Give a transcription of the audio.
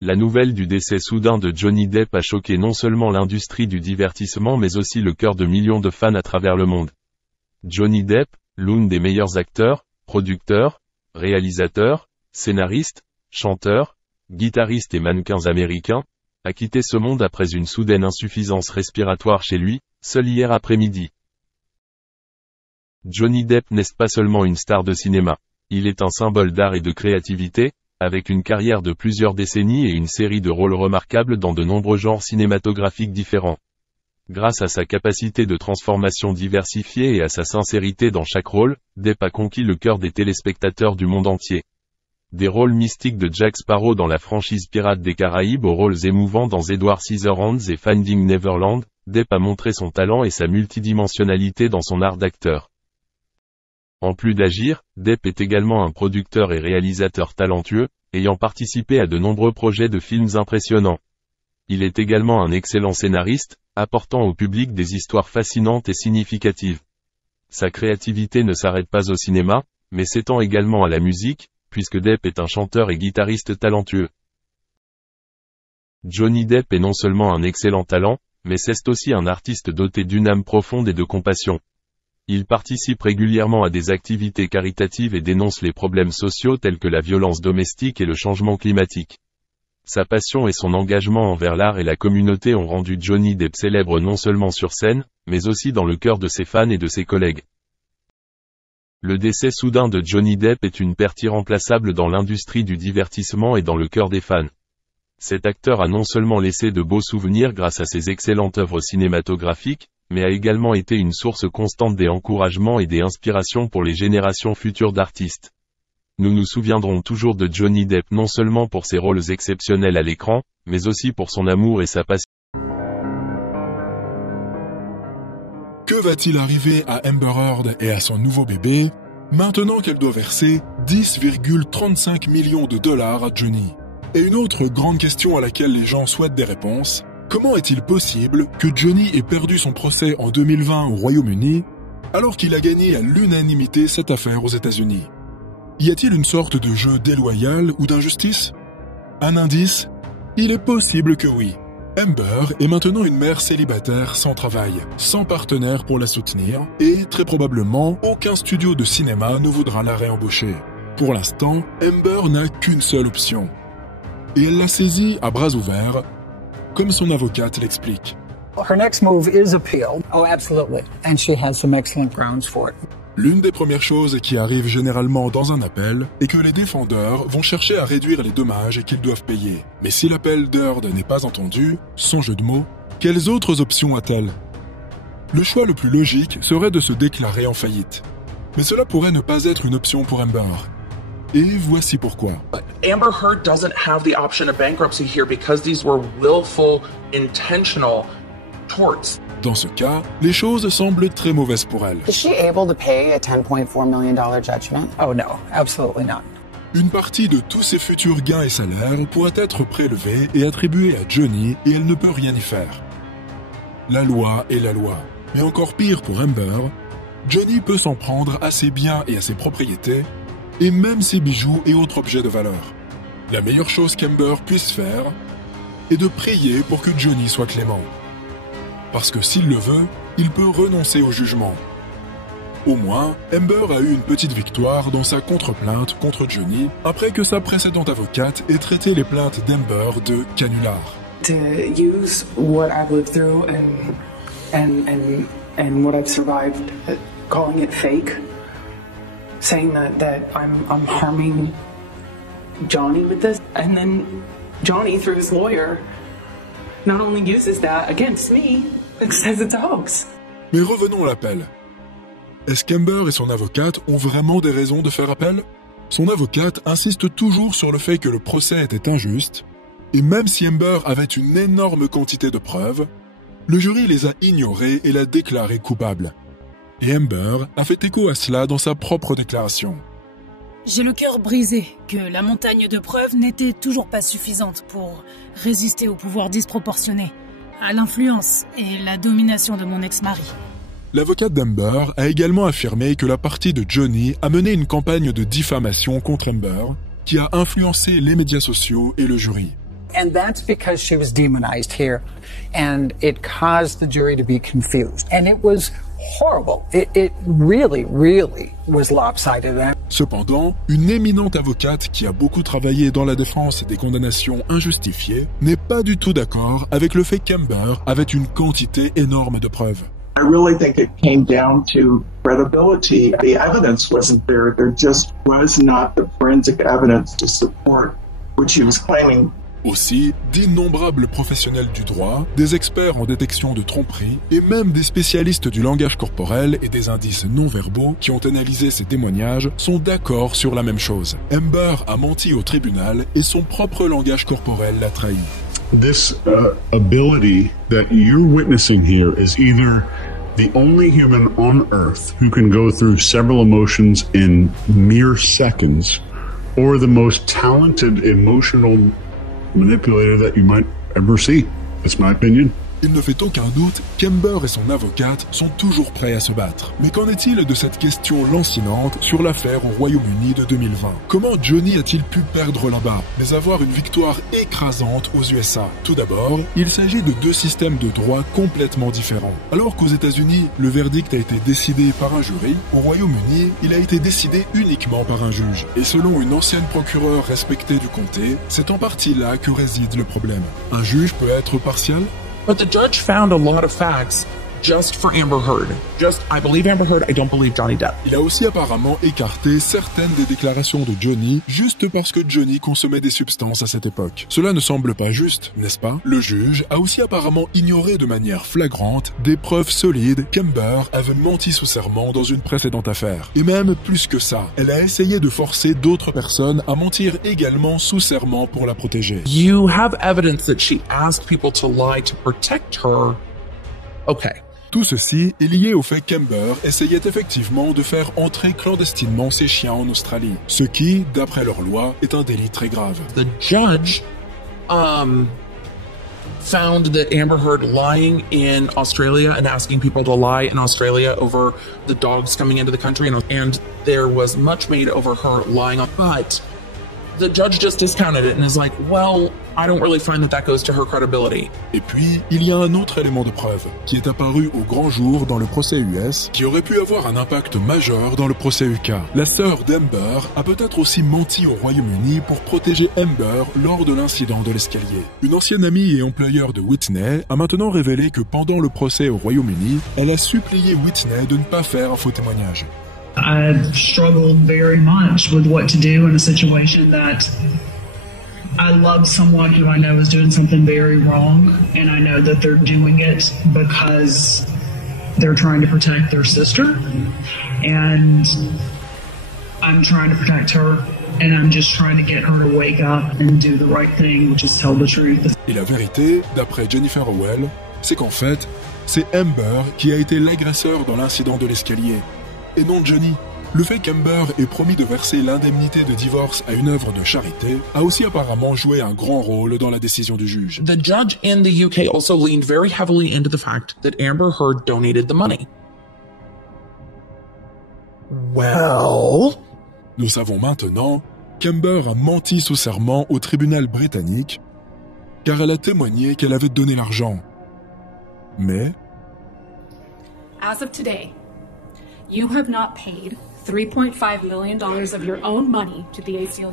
La nouvelle du décès soudain de Johnny Depp a choqué non seulement l'industrie du divertissement mais aussi le cœur de millions de fans à travers le monde. Johnny Depp, l'un des meilleurs acteurs, producteurs, réalisateurs, scénaristes, chanteurs, guitaristes et mannequins américains, a quitté ce monde après une soudaine insuffisance respiratoire chez lui, seul hier après-midi. Johnny Depp n'est pas seulement une star de cinéma, il est un symbole d'art et de créativité, avec une carrière de plusieurs décennies et une série de rôles remarquables dans de nombreux genres cinématographiques différents. Grâce à sa capacité de transformation diversifiée et à sa sincérité dans chaque rôle, Depp a conquis le cœur des téléspectateurs du monde entier. Des rôles mystiques de Jack Sparrow dans la franchise Pirates des Caraïbes aux rôles émouvants dans Edward Scissorhands et Finding Neverland, Depp a montré son talent et sa multidimensionnalité dans son art d'acteur. En plus d'agir, Depp est également un producteur et réalisateur talentueux, ayant participé à de nombreux projets de films impressionnants. Il est également un excellent scénariste, apportant au public des histoires fascinantes et significatives. Sa créativité ne s'arrête pas au cinéma, mais s'étend également à la musique, puisque Depp est un chanteur et guitariste talentueux. Johnny Depp est non seulement un excellent talent, mais c'est aussi un artiste doté d'une âme profonde et de compassion. Il participe régulièrement à des activités caritatives et dénonce les problèmes sociaux tels que la violence domestique et le changement climatique. Sa passion et son engagement envers l'art et la communauté ont rendu Johnny Depp célèbre non seulement sur scène, mais aussi dans le cœur de ses fans et de ses collègues. Le décès soudain de Johnny Depp est une perte irremplaçable dans l'industrie du divertissement et dans le cœur des fans. Cet acteur a non seulement laissé de beaux souvenirs grâce à ses excellentes œuvres cinématographiques, mais a également été une source constante des encouragements et des inspirations pour les générations futures d'artistes. Nous nous souviendrons toujours de Johnny Depp non seulement pour ses rôles exceptionnels à l'écran, mais aussi pour son amour et sa passion. Que va-t-il arriver à Amber Heard et à son nouveau bébé, maintenant qu'elle doit verser 10,35 millions de dollars à Johnny? Et une autre grande question à laquelle les gens souhaitent des réponses: comment est-il possible que Johnny ait perdu son procès en 2020 au Royaume-Uni, alors qu'il a gagné à l'unanimité cette affaire aux États-Unis? Y a-t-il une sorte de jeu déloyal ou d'injustice? Un indice? Il est possible que oui. Amber est maintenant une mère célibataire sans travail, sans partenaire pour la soutenir, et très probablement aucun studio de cinéma ne voudra la réembaucher. Pour l'instant, Amber n'a qu'une seule option. Et elle l'a saisie à bras ouverts, comme son avocate l'explique. Her next move is appeal. Oh, absolutely. And she has some excellent grounds for it. L'une des premières choses qui arrivent généralement dans un appel est que les défendeurs vont chercher à réduire les dommages qu'ils doivent payer. Mais si l'appel d'Heard n'est pas entendu, sans jeu de mots, quelles autres options a-t-elle? Le choix le plus logique serait de se déclarer en faillite. Mais cela pourrait ne pas être une option pour Amber. Et voici pourquoi. Amber Heard doesn't have the option of bankruptcy here because these were willful, intentional torts. Dans ce cas, les choses semblent très mauvaises pour elle. Is she able to pay a $10.4 million judgment? Oh no, absolutely not. Une partie de tous ses futurs gains et salaires pourrait être prélevée et attribuée à Johnny et elle ne peut rien y faire. La loi est la loi. Mais encore pire pour Amber, Johnny peut s'en prendre à ses biens et à ses propriétés, et même ses bijoux et autres objets de valeur. La meilleure chose qu'Amber puisse faire est de prier pour que Johnny soit clément. Parce que s'il le veut, il peut renoncer au jugement. Au moins, Amber a eu une petite victoire dans sa contre-plainte contre Johnny après que sa précédente avocate ait traité les plaintes d'Amber de canulars. To use what I've lived through and what I've survived, calling it fake, saying that I'm harming Johnny with this, and then Johnny, through his lawyer, not only uses that against me, but says it's a hoax. Mais revenons à l'appel. Est-ce qu'Amber et son avocate ont vraiment des raisons de faire appel? Son avocate insiste toujours sur le fait que le procès était injuste, et même si Amber avait une énorme quantité de preuves, le jury les a ignorées et l'a déclarée coupable. Et Amber a fait écho à cela dans sa propre déclaration. J'ai le cœur brisé que la montagne de preuves n'était toujours pas suffisante pour résister au pouvoir disproportionné, à l'influence et la domination de mon ex-mari. L'avocate d'Amber a également affirmé que la partie de Johnny a mené une campagne de diffamation contre Amber qui a influencé les médias sociaux et le jury. And that's because she was demonized here. And it caused the jury to be confused. And it was horrible. It really, really was lopsided. Cependant, une éminente avocate qui a beaucoup travaillé dans la défense des condamnations injustifiées n'est pas du tout d'accord avec le fait qu'Amber avait une quantité énorme de preuves. I really think it came down to credibility. The evidence wasn't there. There just was not the forensic evidence to support what she was claiming. Aussi, d'innombrables professionnels du droit, des experts en détection de tromperie et même des spécialistes du langage corporel et des indices non-verbaux qui ont analysé ces témoignages sont d'accord sur la même chose. Amber a menti au tribunal et son propre langage corporel l'a trahi. This ability that you're witnessing here is either the only human on Earth who can go through several emotions in mere seconds, or the most talented emotional manipulator that you might ever see. That's my opinion. Il ne fait aucun doute qu'Amber et son avocate sont toujours prêts à se battre. Mais qu'en est-il de cette question lancinante sur l'affaire au Royaume-Uni de 2020 ? Comment Johnny a-t-il pu perdre là-bas, mais avoir une victoire écrasante aux USA ? Tout d'abord, il s'agit de deux systèmes de droit complètement différents. Alors qu'aux États-Unis, le verdict a été décidé par un jury, au Royaume-Uni, il a été décidé uniquement par un juge. Et selon une ancienne procureure respectée du comté, c'est en partie là que réside le problème. Un juge peut être partial ? But the judge found a lot of facts just for Amber Heard. Just, I believe Amber Heard, I don't believe Johnny Depp. Il a aussi apparemment écarté certaines des déclarations de Johnny juste parce que Johnny consommait des substances à cette époque. Cela ne semble pas juste, n'est-ce pas ? Le juge a aussi apparemment ignoré de manière flagrante des preuves solides qu'Amber avait menti sous serment dans une précédente affaire. Et même plus que ça, elle a essayé de forcer d'autres personnes à mentir également sous serment pour la protéger. You have evidence that she asked people to lie to protect her. Okay. Tout ceci est lié au fait qu'Amber essayait effectivement de faire entrer clandestinement ses chiens en Australie, ce qui, d'après leur loi, est un délit très grave. The judge found that Amber Heard lying in Australia and asking people to lie in Australia over the dogs coming into the country, and there was much made over her lying on, but the judge just discounted it and is like, well, I don't really find that goes to her credibility. Et puis, il y a un autre élément de preuve, qui est apparu au grand jour dans le procès US, qui aurait pu avoir un impact majeur dans le procès UK. La sœur d'Amber a peut-être aussi menti au Royaume-Uni pour protéger Amber lors de l'incident de l'escalier. Une ancienne amie et employeur de Whitney a maintenant révélé que pendant le procès au Royaume-Uni, elle a supplié Whitney de ne pas faire un faux témoignage. I've struggled very much with what to do in a situation that I love someone who I know is doing something very wrong, and I know that they're doing it because they're trying to protect their sister, and I'm trying to protect her, and I'm just trying to get her to wake up and do the right thing, which is tell the truth. Et la vérité, d'après Jennifer Howell, c'est qu'en fait, c'est Amber qui a été l'agresseur dans l'incident de l'escalier. Et non Johnny. Le fait qu'Amber ait promis de verser l'indemnité de divorce à une œuvre de charité a aussi apparemment joué un grand rôle dans la décision du juge. The judge in the UK also leaned very heavily into the fact that Amber Heard donated the money. Well, nous savons maintenant qu'Amber a menti sous serment au tribunal britannique car elle a témoigné qu'elle avait donné l'argent. Mais as of today, you have not paid $3.5 million of your own money to the ACLU.